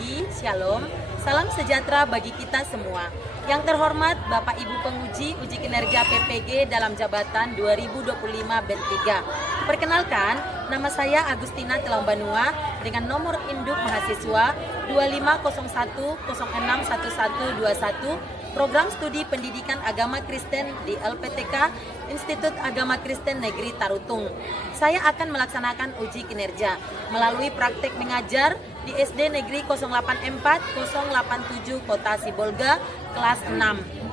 pagi, Shalom, salam sejahtera bagi kita semua. Yang terhormat Bapak Ibu Penguji Uji Kinerja PPG dalam jabatan 2025 BEN 3. Perkenalkan, nama saya Agustina Telambanua dengan nomor induk mahasiswa 2501061121, Program Studi Pendidikan Agama Kristen di LPTK Institut Agama Kristen Negeri Tarutung. Saya akan melaksanakan uji kinerja melalui praktek mengajar di SD Negeri 084-087 Kota Sibolga kelas 6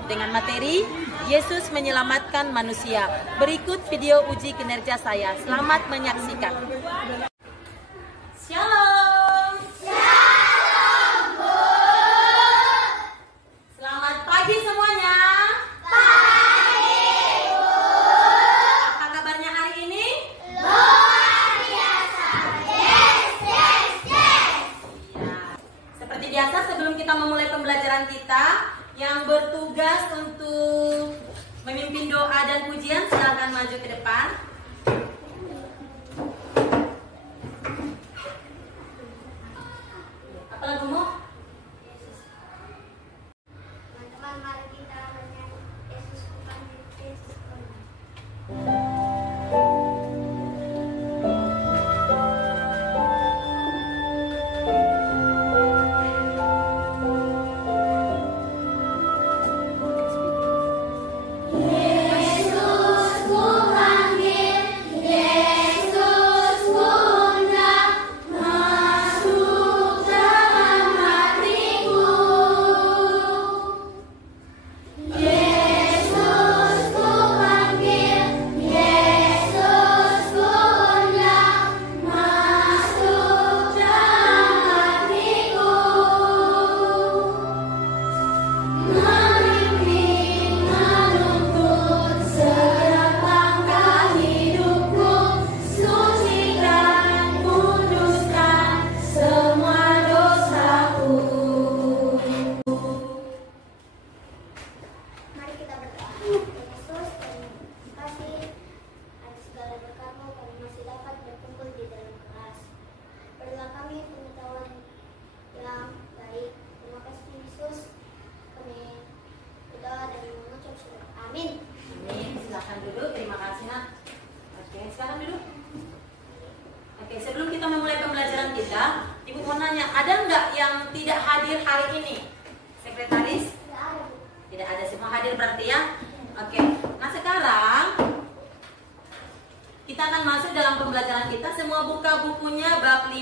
dengan materi Yesus Menyelamatkan Manusia. Berikut video uji kinerja saya. Selamat menyaksikan. Shalom. Shalom, Bu. Selamat pagi semuanya. Pagi, Bu. Apa kabarnya hari ini? Luar biasa. Yes, yes, yes. Ya. Seperti biasa, sebelum kita memulai pembelajaran kita, yang bertugas untuk memimpin doa dan pujian silakan maju ke depan. Apa lagumu? Teman-teman, mari kita menyanyi Yesus bukan Yesus bukan. Yesus ku panggil, Yesus ku undang, masuk dalam hatiku. Yesus ku panggil, Yesus ku undang, masuk dalam hatiku. Memimpin, menuntun setiap langkah hidupku, sucikan, kuduskan semua dosaku. Mari kita berdoa. Yesus, terima kasih atas segala berkat-Mu kami masih dapat berkumpul di dalam kelas. Berilah kami pengetahuan yang baik. Terima kasih Yesus. Kami berdoa dan mengucap syukur. Amin. Amin. Silakan duduk. Terima kasih, Nak. Oke, sekarang duduk. Oke, sebelum kita memulai pembelajaran kita, Ibu mau nanya, ada nggak yang tidak hadir hari ini? Sekretaris? Tidak ada, Bu. Tidak ada, semua hadir berarti ya? Oke, nah sekarang kita akan masuk dalam pembelajaran kita. Semua buka bukunya bab 5.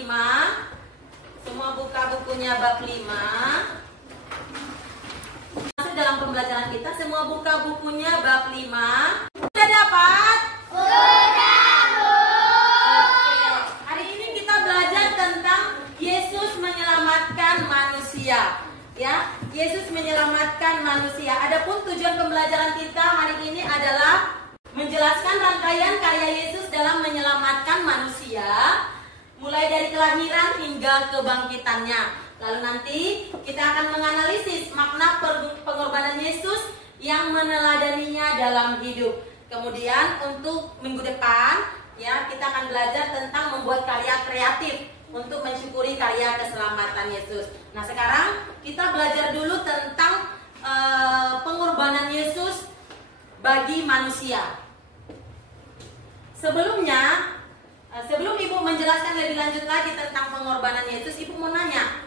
Semua buka bukunya bab 5. Masuk dalam pembelajaran kita. Semua buka bukunya bab 5. Sudah dapat? Sudah, Bu. Oke. Hari ini kita belajar tentang Yesus menyelamatkan manusia. Ya, Yesus menyelamatkan manusia. Adapun tujuan pembelajaran kita hari ini adalah menjelaskan rangkaian karya Yesus dalam menyelamatkan manusia, mulai dari kelahiran hingga kebangkitannya. Lalu nanti kita akan menganalisis makna pengorbanan Yesus yang meneladaninya dalam hidup. Kemudian untuk minggu depan, ya, kita akan belajar tentang membuat karya kreatif untuk mensyukuri karya keselamatan Yesus. Nah, sekarang kita belajar dulu tentang pengorbanan Yesus bagi manusia. Sebelumnya, sebelum Ibu menjelaskan lebih lanjut lagi tentang pengorbanan Yesus, Ibu mau nanya,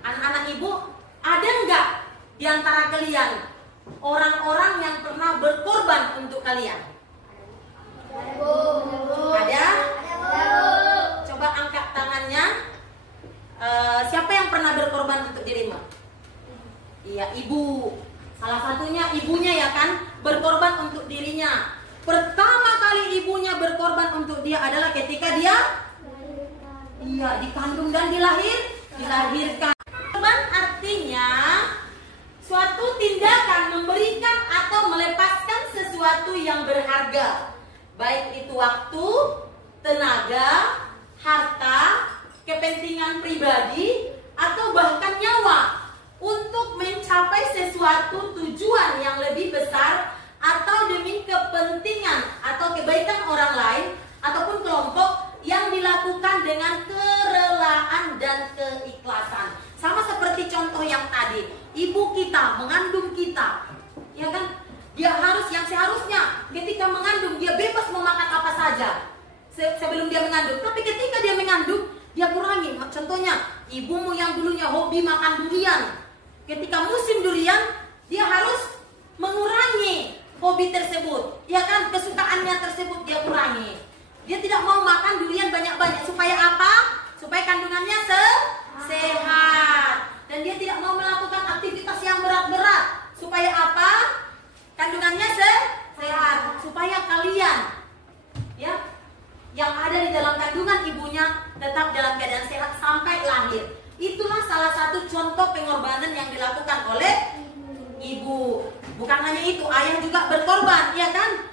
anak-anak Ibu, ada nggak di antara kalian orang-orang yang pernah berkorban untuk kalian? Ada? Coba angkat tangannya. Siapa yang pernah berkorban untuk dirimu? Iya, ibu. Salah satunya ibunya ya kan, berkorban untuk dirinya. Pertama kali ibunya berkorban untuk dia adalah ketika dia dikandung dan dilahirkan. Korban artinya suatu tindakan memberikan atau melepaskan sesuatu yang berharga, baik itu waktu, tenaga, harta, kepentingan pribadi, atau bahkan nyawa untuk mencapai sesuatu tujuan yang lebih besar atau demi kepentingan atau kebaikan orang lain ataupun kelompok yang dilakukan dengan kerelaan dan keikhlasan. contoh yang tadi, ibu kita mengandung kita, ya kan? Dia harus, yang seharusnya ketika mengandung dia bebas mau makan apa saja sebelum dia mengandung. Tapi ketika dia mengandung, dia kurangi. Contohnya, ibumu yang dulunya hobi makan durian, ketika musim durian, dia harus mengurangi hobi tersebut, ya kan? Kesukaannya tersebut dia kurangi. Dia tidak mau makan durian banyak-banyak. Supaya apa? Supaya kandungannya sehat. Dan dia tidak mau melakukan aktivitas yang berat-berat. Supaya apa? Kandungannya sehat. Supaya kalian, ya, yang ada di dalam kandungan ibunya tetap dalam keadaan sehat sampai lahir. Itulah salah satu contoh pengorbanan yang dilakukan oleh ibu. Bukan hanya itu, ayah juga berkorban, ya kan?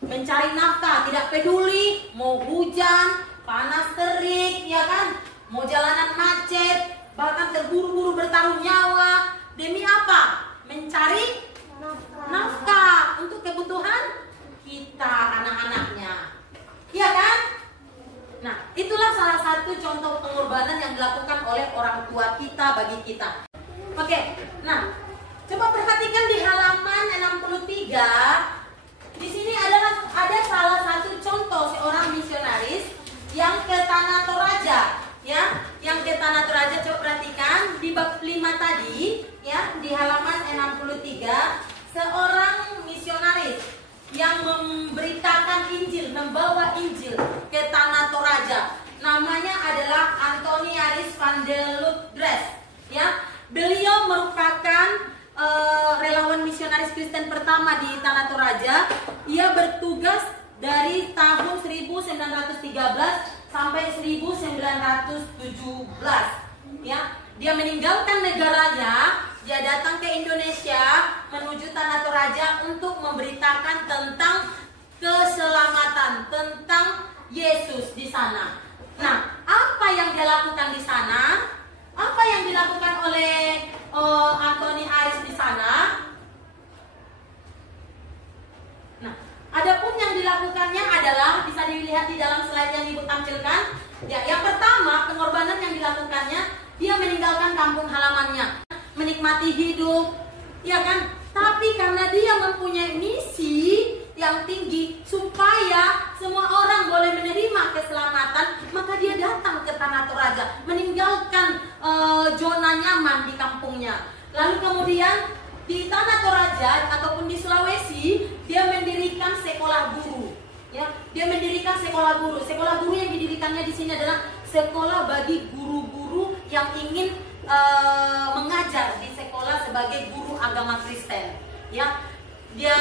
Mencari nafkah, tidak peduli mau hujan, panas terik, ya kan? Mau jalanan macet, bahkan terburu-buru bertaruh nyawa. Demi apa? Mencari nafkah untuk kebutuhan kita, anak-anaknya. Iya kan? Nah, itulah salah satu contoh pengorbanan yang dilakukan oleh orang tua kita bagi kita. Oke, nah, coba perhatikan di halaman 63. Di sini ada salah satu contoh seorang misionaris yang ke Tanah Toraja, ya, yang ke Tanah Toraja. Coba perhatikan di bab 5 tadi, ya, di halaman 63, seorang misionaris yang memberitakan Injil, membawa Injil ke Tanah Toraja. Namanya adalah Antoniaris van der Lutdres, ya. Beliau merupakan relawan misionaris Kristen pertama di Tanah Toraja. Ia bertugas dari tahun 1913 sampai 1917. Ya, dia meninggalkan negaranya, dia datang ke Indonesia menuju Tanah Toraja untuk memberitakan tentang keselamatan, tentang Yesus di sana. Nah, apa yang dia lakukan di sana? Apa yang dilakukan oleh Antoniaris di sana? Nah, adapun yang dilakukannya adalah bisa dilihat di dalam slide yang Ibu tampilkan. Ya, yang pertama, pengorbanan yang dilakukannya, dia meninggalkan kampung halamannya, menikmati hidup, ya kan? Tapi karena dia mempunyai misi yang tinggi supaya semua orang boleh menerima keselamatan, maka dia datang ke Tanah Toraja, meninggalkan zona nyaman di kampungnya. Lalu kemudian di Tanah Toraja ataupun di Sulawesi, dia mendirikan sekolah guru. Ya, dia mendirikan sekolah guru. Sekolah guru yang didirikannya di sini adalah sekolah bagi guru-guru yang ingin mengajar di sekolah sebagai guru agama Kristen. Ya, dia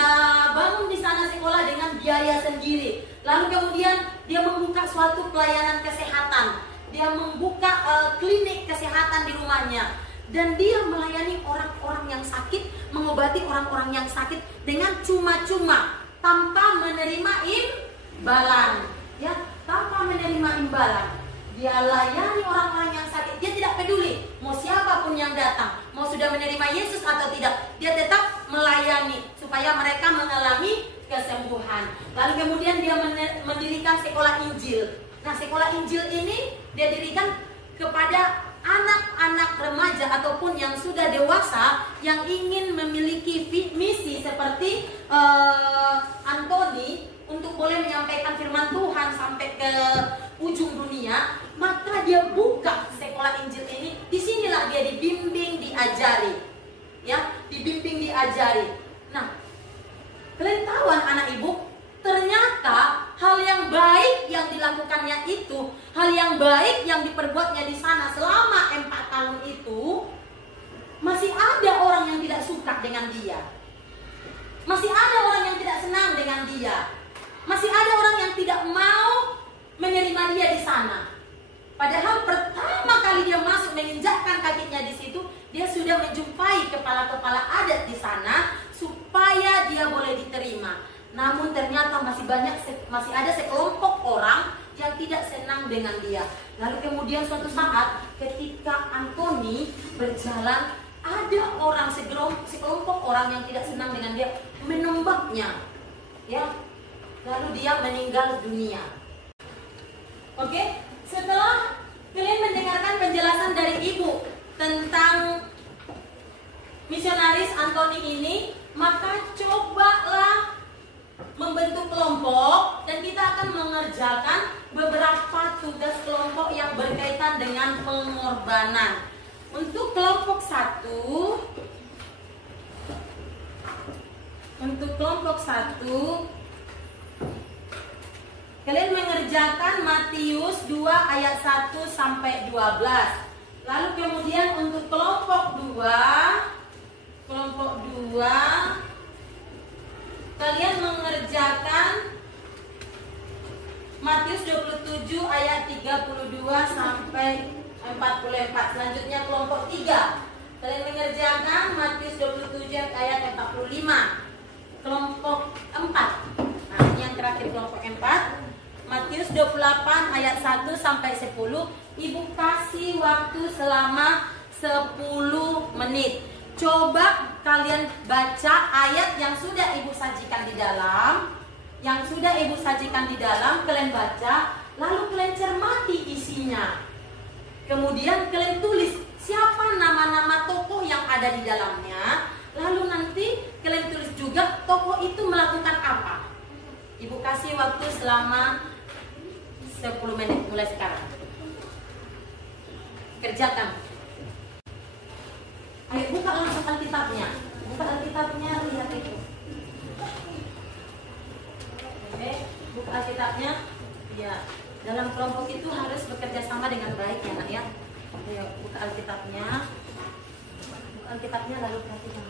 bangun di sana sekolah dengan biaya sendiri. Lalu kemudian dia membuka suatu pelayanan kesehatan. Dia membuka klinik kesehatan di rumahnya. Dan dia melayani orang-orang yang sakit, mengobati orang-orang yang sakit dengan cuma-cuma, tanpa menerima imbalan. Ya, tanpa menerima imbalan. Dia layani orang-orang yang sakit. Dia tidak peduli mau siapapun yang datang, mau sudah menerima Yesus atau tidak, dia tetap melayani supaya mereka mengalami kesembuhan. Lalu kemudian dia mendirikan sekolah Injil. Nah, sekolah Injil ini dia dirikan kepada anak-anak remaja ataupun yang sudah dewasa yang ingin memiliki misi seperti Antoni untuk boleh menyampaikan firman Tuhan sampai ke ujung dunia. Maka dia buka sekolah Injil ini. Disinilah dia dibimbing, diajari, ya, dibimbing, diajari. Nah, kalian tahu anak ibu, ternyata hal yang baik yang dilakukannya itu, hal yang baik yang diperbuatnya di sana selama 4 tahun itu, masih ada orang yang tidak suka dengan dia. Masih ada orang yang tidak senang dengan dia. Masih ada orang yang tidak mau menerima dia di sana. Padahal pertama kali dia masuk menginjakkan kakinya di situ, dia sudah menjumpai kepala-kepala adat di sana supaya dia boleh diterima. Namun ternyata masih ada sekelompok orang yang tidak senang dengan dia. Lalu kemudian suatu saat ketika Antoni berjalan, ada orang sekelompok orang yang tidak senang dengan dia menembaknya. Ya. Lalu dia meninggal dunia. Oke, setelah kalian mendengarkan penjelasan dari Ibu tentang misionaris Antoni ini, maka cobalah membentuk kelompok dan kita akan mengerjakan beberapa tugas kelompok yang berkaitan dengan pengorbanan. Untuk kelompok 1, kalian mengerjakan Matius 2 ayat 1 sampai 12. Lalu kemudian untuk kelompok 2 kalian mengerjakan Matius 27 ayat 32 sampai 44. Selanjutnya kelompok 3, kalian mengerjakan Matius 27 ayat 45. Kelompok 4, nah ini yang terakhir kelompok 4, Matius 28 ayat 1 sampai 10. Ibu kasih waktu selama 10 menit. Coba kalian baca ayat yang sudah ibu sajikan di dalam. Kalian baca, lalu kalian cermati isinya. Kemudian kalian tulis siapa nama-nama tokoh yang ada di dalamnya. Lalu nanti kalian tulis juga tokoh itu melakukan apa. Ibu kasih waktu selama 10 menit mulai sekarang. Kerjakan. Ayo buka langsung Alkitabnya. Lihat itu. Oke, buka Alkitabnya. Ya, dalam kelompok itu harus bekerja sama dengan baik ya nak ya. Ayo buka Alkitabnya. Lalu perhatikan.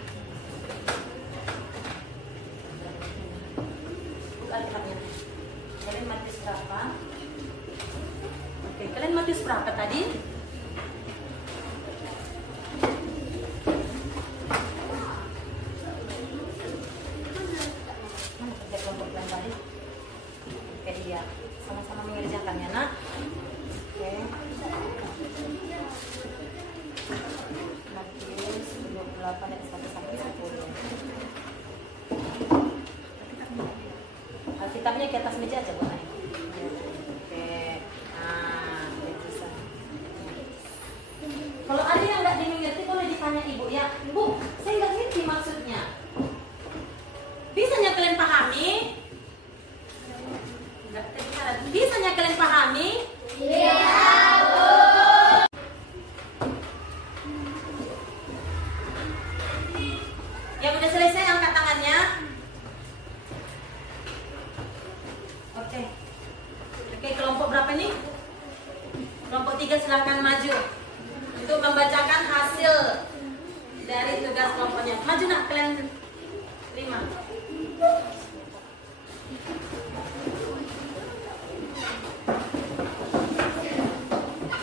Buka Alkitabnya. Kalian Matius berapa? Oke, kalian Matius berapa tadi? Mana kerja kelompok kalian tadi? Oke, iya. Sama-sama mengerjakan ya nak. Oke. Matius 28 ayat 1 sampai 10. Alkitabnya di atas meja aja Bu. Oke. Nah, bisa. Kalau ada yang nggak dimengerti boleh ditanya ibu ya. Bu, saya nggak ngerti maksudnya. Bisanya kalian pahami? Bisanya kalian pahami? Iya, Bu. Yang udah selesai angkat tangannya. Oke, kelompok berapa nih? Kelompok 3 silahkan maju untuk membacakan hasil dari tugas kelompoknya. Maju nak, kalian 5.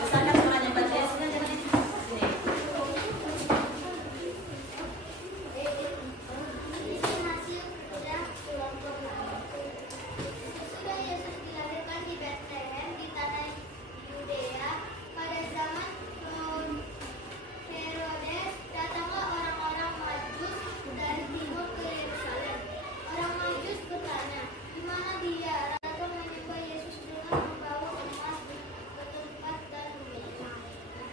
Besarkan suaranya, baca ya. Sini.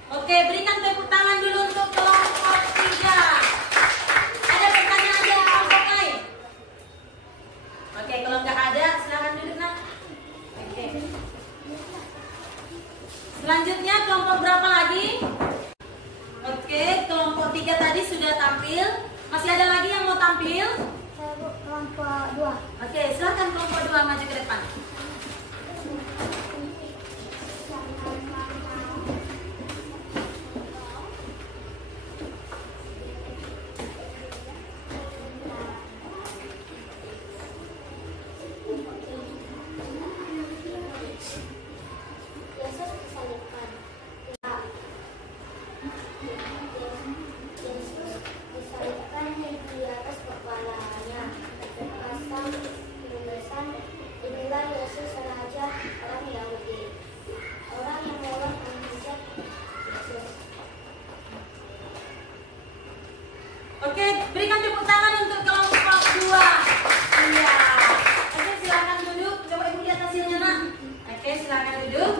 Oke, berikan tepuk tangan dulu untuk kelompok 3. Ada pertanyaan dari kelompok lain? Oke, kalau nggak ada, silakan duduk nak. Oke. Selanjutnya kelompok berapa lagi? Oke, kelompok 3 tadi sudah tampil. Masih ada lagi yang mau tampil? Kelompok 2. Oke, silakan kelompok 2 maju ke depan. Oke, berikan tepuk tangan untuk kelompok 2. Iya. Oke, silakan duduk. Coba ibu lihat hasilnya nak. Oke, silakan duduk.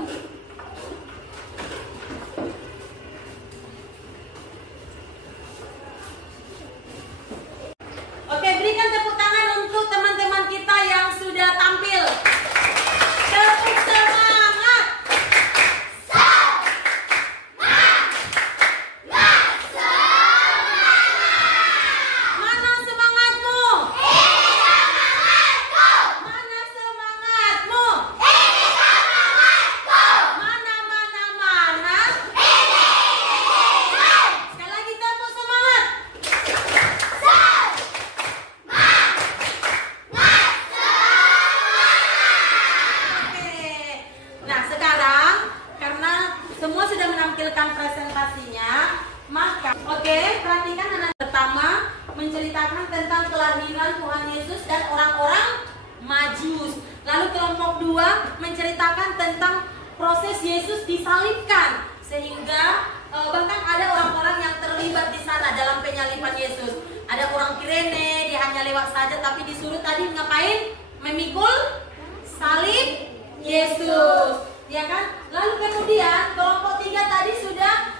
perhatikan anak pertama menceritakan tentang kelahiran Tuhan Yesus dan orang-orang Majus. Lalu kelompok 2 menceritakan tentang proses Yesus disalibkan, sehingga bahkan ada orang-orang yang terlibat di sana dalam penyaliban Yesus. Ada orang Kirene, dia hanya lewat saja, tapi disuruh tadi ngapain? Memikul salib Yesus, ya kan? Lalu kemudian kelompok 3 tadi sudah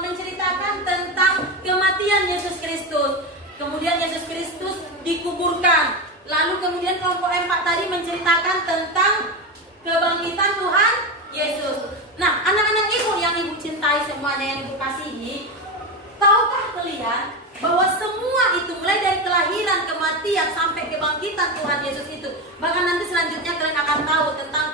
menceritakan tentang kematian Yesus Kristus. Kemudian Yesus Kristus dikuburkan. Lalu kemudian kelompok 4 tadi menceritakan tentang kebangkitan Tuhan Yesus. Nah, anak-anak ibu yang ibu cintai semuanya, yang ibu kasihi, tahukah kalian bahwa semua itu mulai dari kelahiran, kematian sampai kebangkitan Tuhan Yesus itu, bahkan nanti selanjutnya kalian akan tahu tentang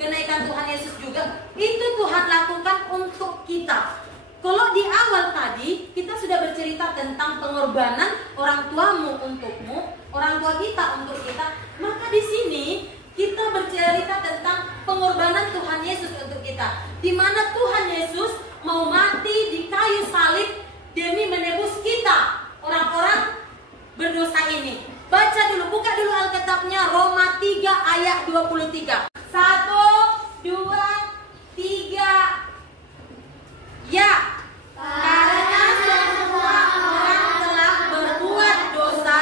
kenaikan Tuhan Yesus juga, itu Tuhan lakukan untuk kita. Kalau di awal tadi kita sudah bercerita tentang pengorbanan orang tuamu untukmu, orang tua kita untuk kita, maka di sini kita bercerita tentang pengorbanan Tuhan Yesus untuk kita, di mana Tuhan Yesus mau mati di kayu salib demi menebus kita, orang-orang berdosa ini. Baca dulu, buka dulu Alkitabnya, Roma 3 ayat 23. 1, 2, 3. Ya, karena semua orang telah berbuat dosa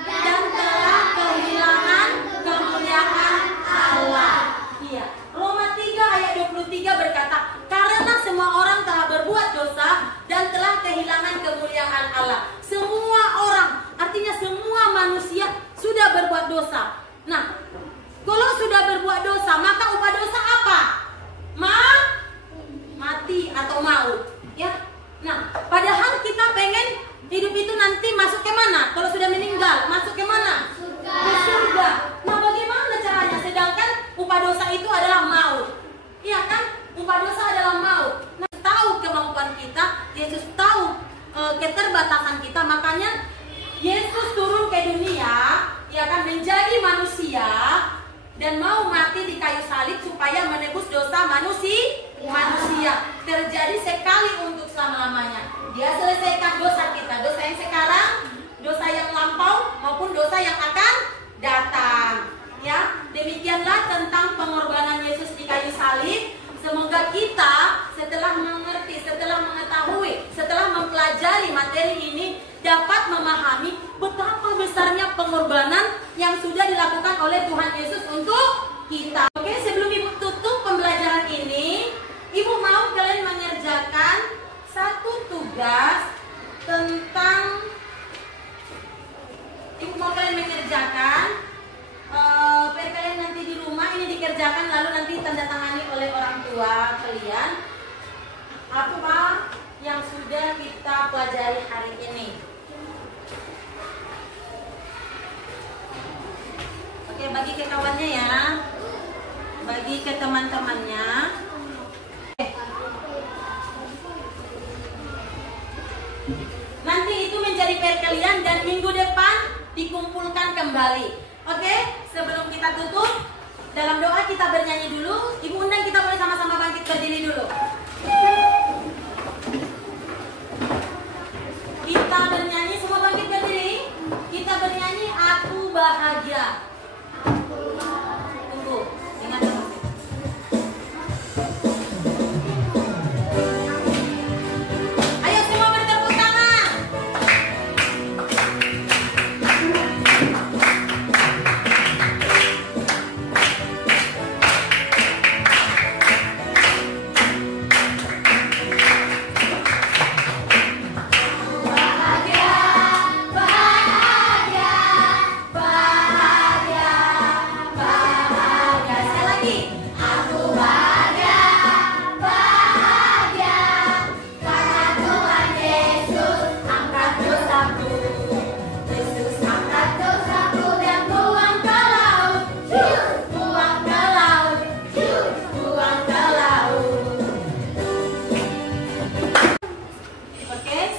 dan telah kehilangan kemuliaan Allah. Iya, Roma 3 ayat 23 berkata, karena semua orang telah berbuat dosa dan telah kehilangan kemuliaan Allah. Semua orang, artinya semua manusia sudah berbuat dosa. Nah, kalau sudah berbuat dosa, maka upah dosa apa? Mati atau maut, ya. Nah, padahal kita pengen hidup itu nanti masuk ke mana? Kalau sudah meninggal, masuk ke mana? Ke surga. Nah, bagaimana caranya? Sedangkan upah dosa itu adalah maut. Iya kan? Upah dosa adalah maut. Nah, tahu kemampuan kita, Yesus tahu keterbatasan kita, makanya Yesus turun ke dunia, ya kan, menjadi manusia dan mau mati di kayu salib supaya menebus dosa manusia. Terjadi sekali untuk selama-lamanya. Dia selesaikan dosa kita, dosa yang sekarang, dosa yang lampau maupun dosa yang akan datang. Ya, demikianlah tentang pengorbanan Yesus di kayu salib. Semoga kita setelah mengerti, setelah mengetahui, setelah mempelajari materi ini dapat memahami betapa besarnya pengorbanan yang sudah dilakukan oleh Tuhan Yesus untuk kita. Oke, sebelum Ibu tutup pembelajaran ini, Ibu mau kalian mengerjakan satu tugas tentang, Ibu mau kalian mengerjakan biar kalian nanti di rumah ini dikerjakan, lalu nanti tanda tangani oleh orang tua kalian apa yang sudah kita pelajari hari ini. Oke, bagi ke kawannya ya, bagi ke teman-temannya. Nanti itu menjadi PR kalian dan minggu depan dikumpulkan kembali. Oke, sebelum kita tutup, dalam doa kita bernyanyi dulu. Ibu undang kita boleh sama-sama bangkit berdiri dulu. Kita bernyanyi, semua bangkit berdiri. Kita bernyanyi Aku Bahagia. Tunggu, ingat dulu. Ayo semua bertepuk tangan.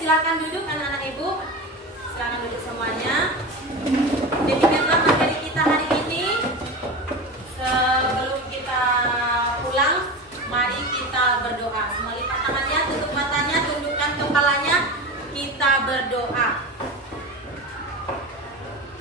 Silakan duduk anak-anak ibu. Silakan duduk semuanya. Demikianlah materi kita hari ini. Sebelum kita pulang, mari kita berdoa. Semua lipat tangannya, tutup matanya, tundukkan kepalanya. Kita berdoa.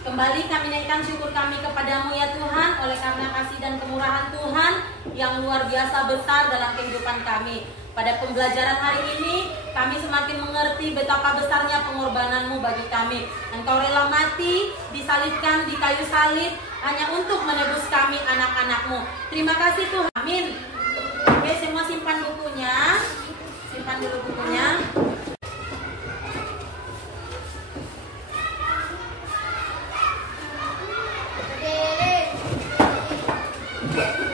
Kembali kami naikkan syukur kami kepadamu ya Tuhan, oleh karena kasih dan kemurahan Tuhan yang luar biasa besar dalam kehidupan kami. Pada pembelajaran hari ini, kami semakin mengerti betapa besarnya pengorbananmu bagi kami. Engkau rela mati, disalibkan di kayu salib, hanya untuk menebus kami anak-anakmu. Terima kasih Tuhan. Amin. Oke, semua simpan bukunya. Simpan dulu bukunya. Berdiri.